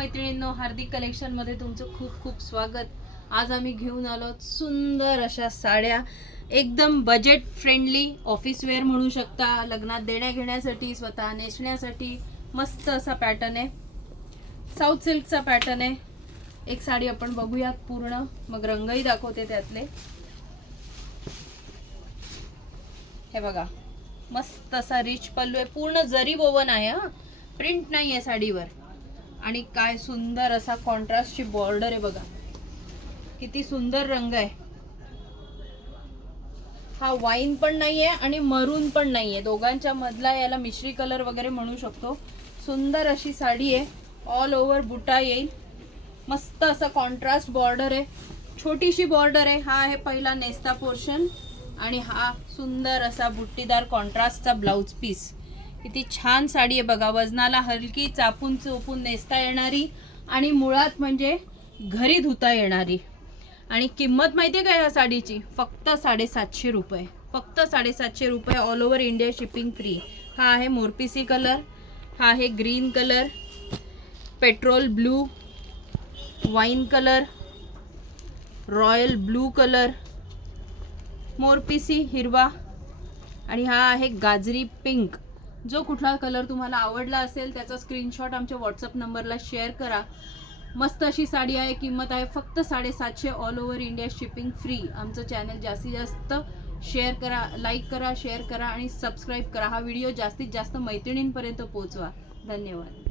मैत्रिणींनो, हार्दिक कलेक्शन मध्ये तुमचं खूप खूप स्वागत. आज आम्ही घेऊन आलो सुंदर अशा साड्या, एकदम बजेट फ्रेंडली, ऑफिस वेअर म्हणू शकता, लग्नात देण्या घेण्यासाठी, स्वतः नेसण्यासाठी. मस्त असा पॅटर्न आहे, साऊथ सिल्कचा पॅटर्न आहे. एक साडी आपण बघूयात पूर्ण, मग रंगही दाखवते त्यातले. हे बघा, मस्त असा रिच पल्लू आहे, पूर्ण जरी वोवन आहे हा, प्रिंट नाही आहे साडीवर. आणि काय सुंदर असा कॉन्ट्रास्टची बॉर्डर आहे बघा, किती सुंदर रंग आहे हा. वाईन पण नाहीये आणि मरून पण नाहीये, दोघांच्या मधला, याला मिश्री कलर वगैरे म्हणू शकतो. सुंदर अशी साडी आहे, ऑल ओव्हर बुटा येईल. मस्त असा कॉन्ट्रास्ट बॉर्डर आहे, छोटीशी बॉर्डर आहे. हा आहे पहिला नेस्ता पोर्शन आणि हा सुंदर असा बुट्टीदार कॉन्ट्रास्टचा ब्लाउज पीस. किती छान साडी आहे बघा, वजनाला हलकी, चापून चोपून नेसता येणारी आणि मुळात म्हणजे घरी धुता येणारी. आणि किंमत माहिती आहे का या साडीची? फक्त 750 रुपये, फक्त 750 रुपये. All over India shipping free. हा आहे मोरपिसी कलर, हा आहे green colour, petrol blue, wine colour, royal blue colour, मोरपिसी हिरवा आणि हा आहे गाजरी पिंक. जो कुठला कलर तुम्हाला आवडला असेल त्याचा स्क्रीनशॉट आमच्या व्हॉट्सअप नंबरला शेअर करा. मस्त अशी साडी आहे, किंमत आहे फक्त 750. All over India shipping free. आमचं चॅनल जास्तीत जास्त शेअर करा, लाईक करा, शेअर करा आणि सबस्क्राईब करा. हा व्हिडिओ जास्तीत जास्त मैत्रिणींपर्यंत पोहोचवा. धन्यवाद.